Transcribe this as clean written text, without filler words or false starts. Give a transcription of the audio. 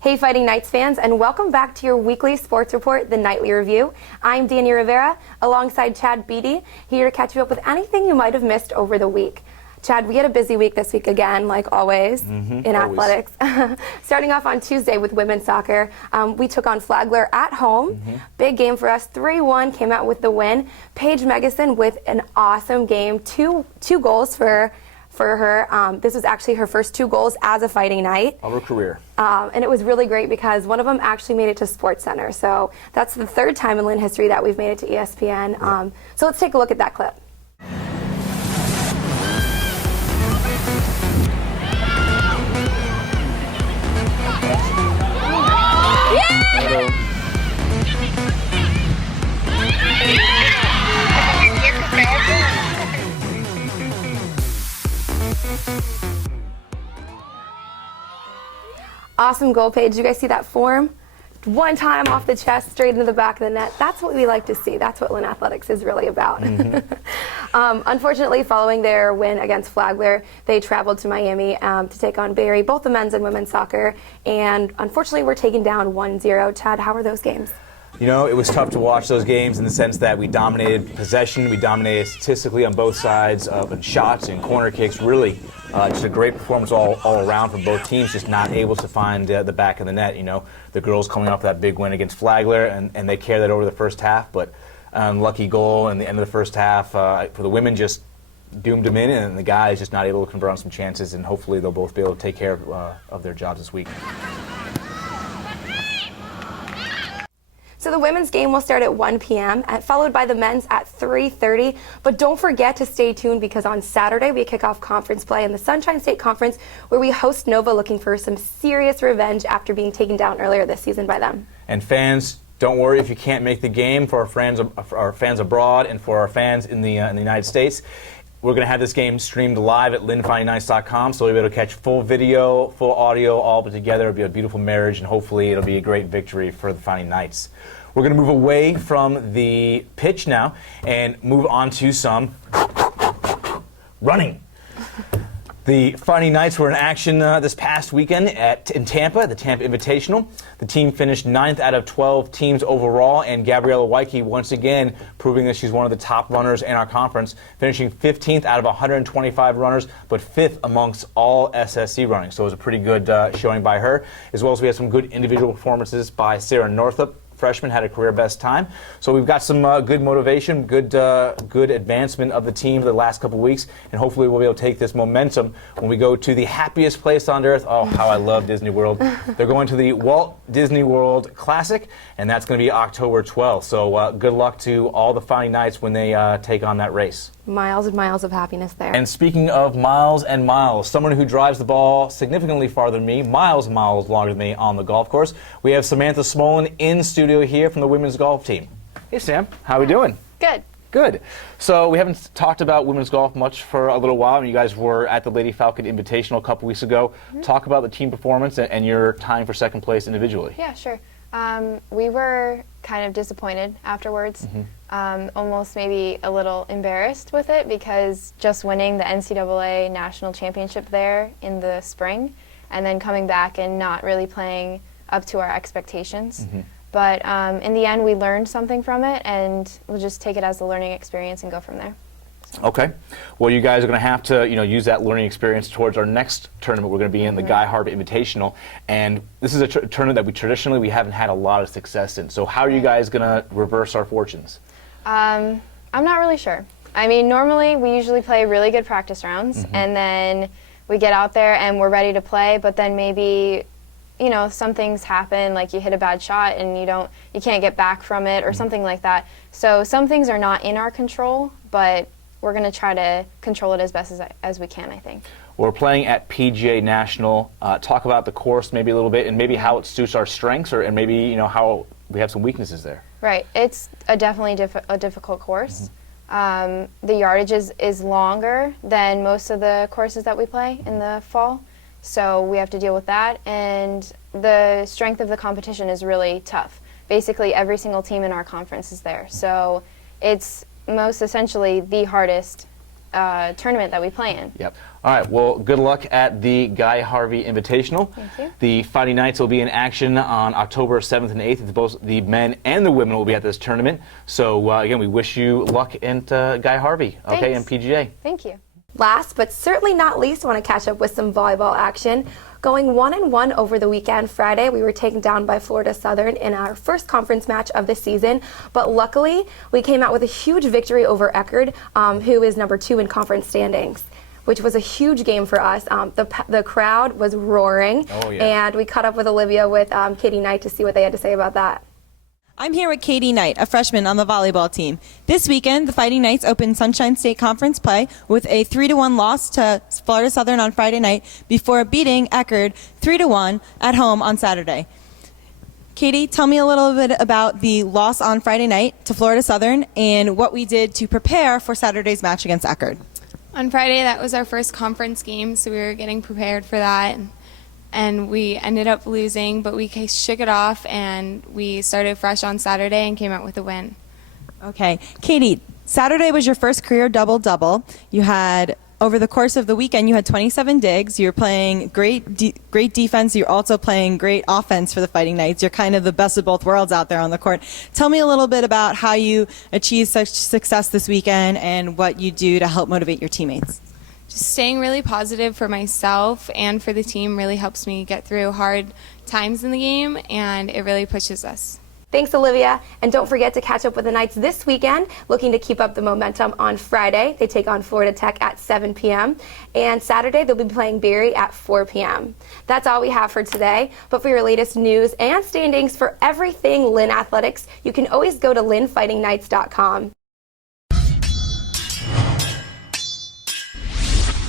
Hey Fighting Knights fans, and welcome back to your weekly sports report, the Nightly Review. I'm Dani Rivera, alongside Chad Beattie, here to catch you up with anything you might have missed over the week. Chad, we had a busy week this week again, like always, in athletics. Starting off on Tuesday with women's soccer, we took on Flagler at home. Big game for us, 3-1, came out with the win. Paige Megason with an awesome game, two goals for her. This was actually her first 2 goals as a Fighting Knight. Of her career. And it was really great because one of them actually made it to SportsCenter. So that's the 3rd time in Lynn history that we've made it to ESPN. So let's take a look at that clip. Awesome goal, Paige. You guys see that form? One time off the chest, straight into the back of the net. That's what we like to see. That's what Lynn Athletics is really about. Unfortunately, following their win against Flagler, they traveled to Miami to take on Beattie, both the men's and women's soccer. And unfortunately, we're taken down 1-0. Chad, how were those games? You know, it was tough to watch those games in the sense that we dominated possession, we dominated statistically on both sides, in shots and corner kicks. Really, just a great performance all around from both teams, just not able to find the back of the net. You know, the girls coming off that big win against Flagler, and they carried that over the first half, but unlucky goal in the end of the first half for the women just doomed them in, and the guys just not able to convert on some chances, and hopefully they'll both be able to take care of their jobs this week. So the women's game will start at 1 p.m., followed by the men's at 3:30. But don't forget to stay tuned because on Saturday we kick off conference play in the Sunshine State Conference, where we host Nova looking for some serious revenge after being taken down earlier this season by them. And fans, don't worry if you can't make the game. For our fans abroad and for our fans in the United States, we're going to have this game streamed live at LynnFightingKnights.com, so you'll be able to catch full video, full audio, all put together. It'll be a beautiful marriage, and hopefully it'll be a great victory for the Fighting Knights. We're going to move away from the pitch now and move on to some running. The Fighting Knights were in action this past weekend in Tampa, the Tampa Invitational. The team finished 9th out of 12 teams overall, and Gabriella Wyke once again proving that she's one of the top runners in our conference, finishing 15th out of 125 runners, but 5th amongst all SSC running. So it was a pretty good showing by her, as well as we had some good individual performances by Sarah Northup. Freshman had a career best time. So we've got some good motivation, good advancement of the team the last couple weeks, and hopefully we'll be able to take this momentum when we go to the happiest place on earth. Oh, how I love Disney World. They're going to the Walt Disney World Classic, and that's going to be October 12th. So good luck to all the Fighting Knights when they take on that race. Miles and miles of happiness there. And speaking of miles and miles, someone who drives the ball significantly farther than me, miles and miles longer than me on the golf course, we have Samantha Smolin in studio here from the women's golf team. Hey Sam, how are we doing? Good. Good. So we haven't talked about women's golf much for a little while. You guys were at the Lady Falcon Invitational a couple weeks ago. Talk about the team performance and your tying for 2nd place individually. Yeah, sure. We were kind of disappointed afterwards, almost maybe a little embarrassed with it because just winning the NCAA National Championship there in the spring and then coming back and not really playing up to our expectations. But in the end, we learned something from it, and we'll just take it as a learning experience and go from there. So. Okay. Well, you guys are going to have to, use that learning experience towards our next tournament we're going to be in, the Guy Harbor Invitational. And this is a tournament that we traditionally haven't had a lot of success in. So how are you guys going to reverse our fortunes? I'm not really sure. I mean, normally we usually play really good practice rounds, and then we get out there and we're ready to play, but then maybe some things happen, like you hit a bad shot and you can't get back from it or something like that. So some things are not in our control, but we're going to try to control it as best as we can, I think. We're playing at PGA National. Talk about the course maybe a little bit and maybe how it suits our strengths and maybe, how we have some weaknesses there. Right. It's definitely a difficult course. The yardage is longer than most of the courses that we play in the fall. So we have to deal with that, and the strength of the competition is really tough. Basically, every single team in our conference is there. So it's most essentially the hardest tournament that we play in. Yep. All right, well, good luck at the Guy Harvey Invitational. Thank you. The Fighting Knights will be in action on October 7th and 8th. Both the men and the women will be at this tournament. So, again, we wish you luck at Guy Harvey, okay, and Thanks. PGA. Thank you. Last but certainly not least, I want to catch up with some volleyball action. Going 1-1 over the weekend. Friday, we were taken down by Florida Southern in our first conference match of the season, but luckily we came out with a huge victory over Eckerd, who is number 2 in conference standings, which was a huge game for us. The crowd was roaring, and we caught up with Olivia with Katie Knight to see what they had to say about that. I'm here with Katie Knight, a freshman on the volleyball team. This weekend, the Fighting Knights opened Sunshine State Conference play with a 3-1 loss to Florida Southern on Friday night before beating Eckerd 3-1 at home on Saturday. Katie, tell me a little bit about the loss on Friday night to Florida Southern and what we did to prepare for Saturday's match against Eckerd. On Friday, that was our first conference game, so we were getting prepared for that. And we ended up losing, but we shook it off, and we started fresh on Saturday and came out with a win. Okay. Katie, Saturday was your first career double-double. You had, over the course of the weekend, you had 27 digs. You're playing great defense. You're also playing great offense for the Fighting Knights. You're kind of the best of both worlds out there on the court. Tell me a little bit about how you achieved such success this weekend and what you do to help motivate your teammates. Just staying really positive for myself and for the team really helps me get through hard times in the game, and it really pushes us. Thanks, Olivia. And don't forget to catch up with the Knights this weekend, looking to keep up the momentum on Friday. They take on Florida Tech at 7 p.m. And Saturday, they'll be playing Beattie at 4 p.m. That's all we have for today. But for your latest news and standings for everything Lynn Athletics, you can always go to lynnfightingknights.com.